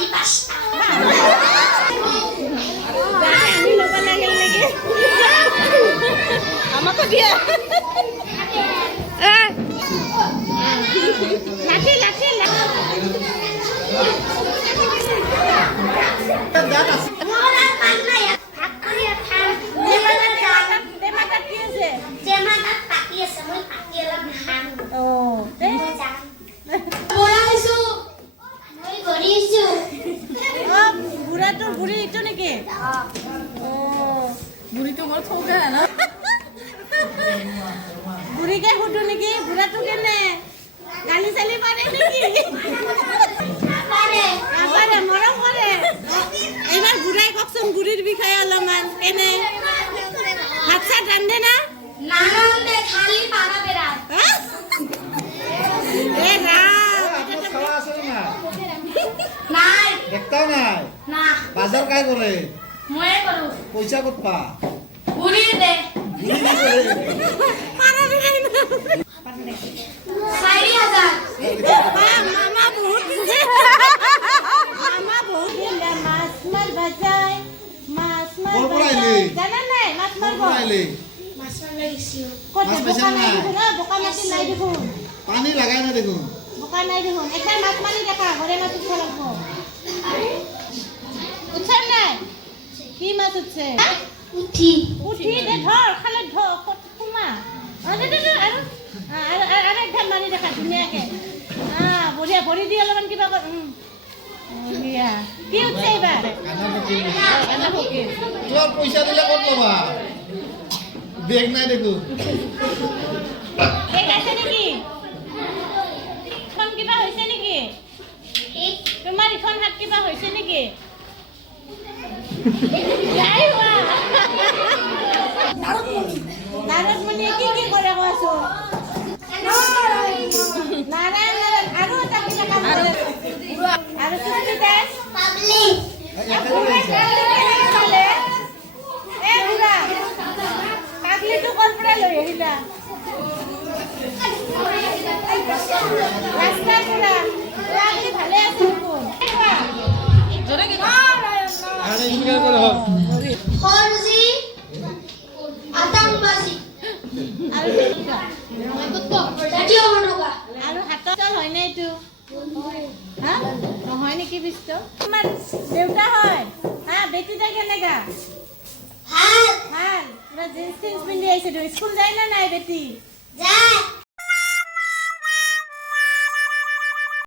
5টা আমি লোক লাগিল নাকি আমাকে দিয়া লাঠি লাঠি বুঢ়ী ইটো নেকি বুঢ়ীটো বৰ থৌকা ন বুঢ়ীকে সুধো নেকি বুঢ়াটো কেনে গালি চালি পাৰে নেকি পাৰে মৰম কৰে এইবাৰ বুঢ়াই কওকচোন বুঢ়ীৰ বিষয়ে অলপমান কেনে ভাত চাত ৰান্ধে না একটাও নাই বাজার কাই করে পয়সা কত পা বুড়ি দে মামা বহুত মাছ মাছ বাজায় মাছ মাছ জানা নাই মাছ মারব বোকা মাটি নাই দেখুন পানি লাগাই না দেখুন বোকা নাই দেখুন একবার মাছ মারি দেখা ঘরে মাছ উঠা লাগবো উঠছেন নাই কি মাছ উঠছে উঠি উঠি দে ধর খালে ধর কুমা আৰু একধান মাৰি দেখা ধুনীয়াকে বঢ়িয়া ভৰি দি অলপমান কিবা বঢ়িয়া কি উঠছে এইবাৰ তোর পয়সা দিলে কত লবা বেগ নাই দেখো এই আছে নেকি ইখন কিবা হৈছে নেকি তোমাৰ ইখন হাত কিবা হৈছে নেকি যাই হোৱা নাৰদমণিয়ে কি কৰে কোৱাচোন নাৰায়ণ আৰু এটা কিবা কাম কৰে আৰু সৃষ্টি দাস পাবলিক পাগলিটো কৰ পৰা লৈ আহিলা ৰাস্তাৰ পৰা পাগলি ভালে আছে খৰজি আতংবাজি আৰু জাতীয় পতাকা আৰু হাতত হয়নে এইটো হা নহয় নেকি বিষ্ট তোমাৰ দেউতা হয় হা বেটিটা কেনেকা ভাল ভাল পুৰা জিন্স টিন্স পিন্ধি আহিছে স্কুল যায় না নাই বেটি যায়